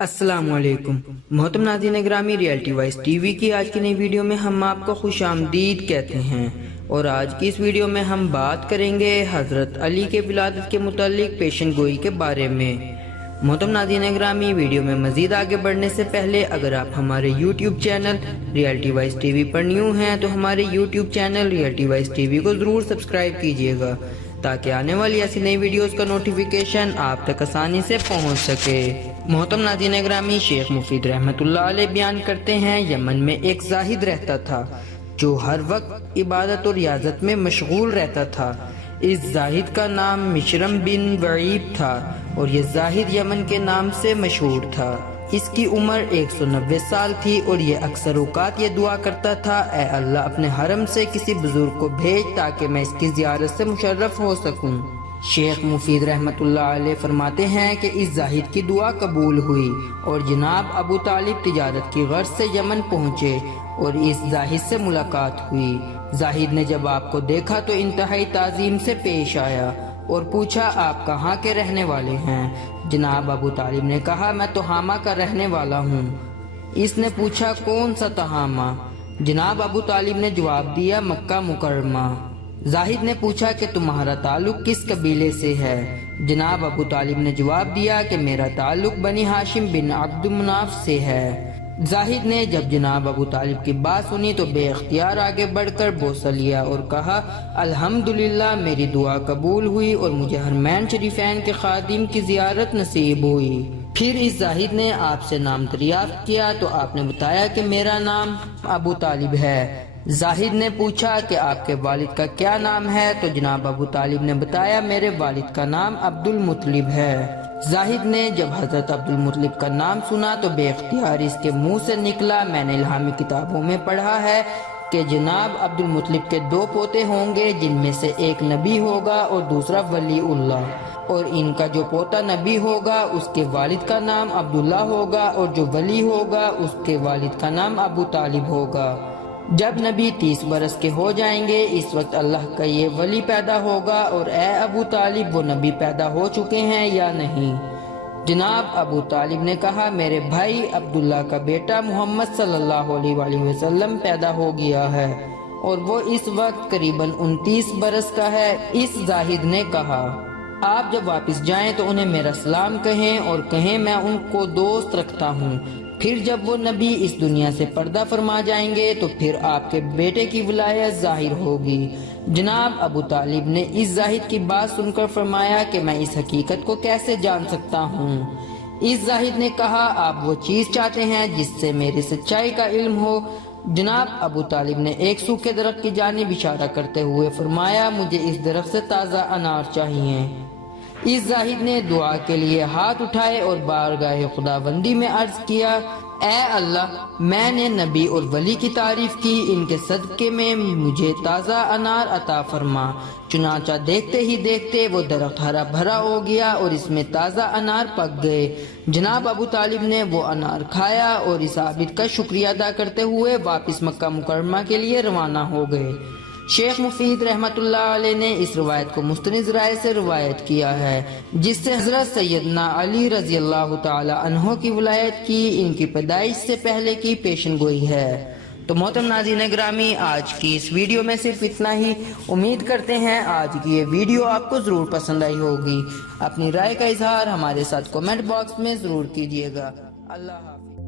السلام علیکم محترم ناظرین گرامی، ریئلٹی وائس ٹی وی کی آج کی نئی ویڈیو میں ہم آپ کو خوش آمدید کہتے ہیں، اور آج کی اس ویڈیو میں ہم بات کریں گے حضرت علی کے ولادت کے متعلق پیشن گوئی کے بارے میں۔ محترم ناظرین گرامی، ویڈیو میں مزید آگے بڑھنے سے پہلے اگر آپ ہمارے YouTube channel Reality Voice TV پر نیو ہیں تو ہمارے YouTube channel Reality Voice TV کو ضرور سبسکرائب کیجیے گا تاکہ آنے والی ایسی نئی ویڈیوز کا نوٹیفیکیشن آپ تک آسانی سے پہنچ سکے۔ محترم ناظرین گرامی، شیخ مفید رحمۃ اللہ علیہ بیان کرتے ہیں، یمن میں ایک زاہد رہتا تھا جو ہر وقت عبادت اور ریاضت میں مشغول رہتا تھا۔ اس زاہد کا نام مشرم بن وعیب تھا اور یہ زاہد یمن کے نام سے مشہور تھا۔ اس کی عمر 190 سال تھی اور یہ اکثر اوقات یہ دعا کرتا تھا، اے اللہ اپنے حرم سے کسی بزرگ کو بھیج تاکہ میں اس کی زیارت سے مشرف ہو سکوں۔ شیخ مفید رحمت اللہ علیہ فرماتے ہیں کہ اس زاہد کی دعا قبول ہوئی اور جناب ابو طالب تجارت کی غرض سے یمن پہنچے اور اس زاہد سے ملاقات ہوئی۔ زاہد نے جب آپ کو دیکھا تو انتہائی تعظیم سے پیش آیا اور پوچھا، آپ کہاں کے رہنے والے ہیں؟ جناب ابو طالب نے کہا، میں تہامہ کا رہنے والا ہوں۔ اس نے پوچھا، کون سا تہامہ؟ جناب ابو طالب نے جواب دیا، مکہ مکرمہ۔ زاہد نے پوچھا کہ تمہارا تعلق کس قبیلے سے ہے؟ جناب ابو طالب نے جواب دیا کہ میرا تعلق بنی ہاشم بن عبد مناف سے ہے۔ زاہد نے جب جناب ابو طالب کی بات سنی تو بے اختیار آگے بڑھ کر بوسہ لیا اور کہا، الحمدللہ میری دعا قبول ہوئی اور مجھے حرمین شریفین کے خادم کی زیارت نصیب ہوئی۔ پھر اس زاہد نے آپ سے نام دریافت کیا تو آپ نے بتایا کہ میرا نام ابو طالب ہے۔ زاہد نے پوچھا کہ آپ کے والد کا کیا نام ہے تو جناب ابو طالب نے بتایا، میرے والد کا نام عبد المطلب ہے۔ زاہد نے جب حضرت عبد المطلب کا نام سنا تو بے اختیار اس کے منہ سے نکلا، میں نے الہامی کتابوں میں پڑھا ہے کہ جناب عبد المطلب کے 2 پوتے ہوں گے جن میں سے ایک نبی ہوگا اور دوسرا ولی اللہ، اور ان کا جو پوتا نبی ہوگا اس کے والد کا نام عبداللہ ہوگا اور جو ولی ہوگا اس کے والد کا نام ابو طالب ہوگا۔ جب نبی 30 برس کے ہو جائیں گے اس وقت اللہ کا یہ ولی پیدا ہوگا، اور اے ابو طالب وہ نبی پیدا ہو چکے ہیں یا نہیں؟ جناب ابو طالب نے کہا، میرے بھائی عبداللہ کا بیٹا محمد صلی اللہ علیہ وآلہ وسلم پیدا ہو گیا ہے اور وہ اس وقت قریباً 29 برس کا ہے۔ اس زاہد نے کہا، آپ جب واپس جائیں تو انہیں میرا سلام کہیں اور کہیں میں ان کو دوست رکھتا ہوں۔ پھر جب وہ نبی اس دنیا سے پردہ فرما جائیں گے تو پھر آپ کے بیٹے کی ولایت ظاہر ہوگی۔ جناب ابو طالب نے اس زاہد کی بات سن کر فرمایا کہ میں اس حقیقت کو کیسے جان سکتا ہوں؟ اس زاہد نے کہا، آپ وہ چیز چاہتے ہیں جس سے میری سچائی کا علم ہو۔ جناب ابو طالب نے ایک سوکھے درخت کی جانب اشارہ کرتے ہوئے فرمایا، مجھے اس درخت سے تازہ انار چاہیے۔ اس زاہد نے دعا کے لیے ہاتھ اٹھائے اور بارگاہ خداوندی میں عرض کیا، اے اللہ میں نے نبی اور ولی کی تعریف کی، ان کے صدقے میں مجھے تازہ انار عطا فرما۔ چنانچہ دیکھتے ہی دیکھتے وہ درخت ہرا بھرا ہو گیا اور اس میں تازہ انار پک گئے۔ جناب ابو طالب نے وہ انار کھایا اور اس عابد کا شکریہ ادا کرتے ہوئے واپس مکہ مکرمہ کے لیے روانہ ہو گئے۔ شیخ مفید رحمت اللہ علیہ نے اس روایت کو مستند رائے سے روایت کیا ہے جس سے حضرت سیدنا علی رضی اللہ تعالی عنہ کی ولایت کی ان کی پیدائش سے پہلے کی پیشن گوئی ہے۔ تو محترم ناظرین گرامی، آج کی اس ویڈیو میں صرف اتنا ہی۔ امید کرتے ہیں آج کی یہ ویڈیو آپ کو ضرور پسند آئی ہوگی۔ اپنی رائے کا اظہار ہمارے ساتھ کمنٹ باکس میں ضرور کیجیے گا۔ اللہ حافظ۔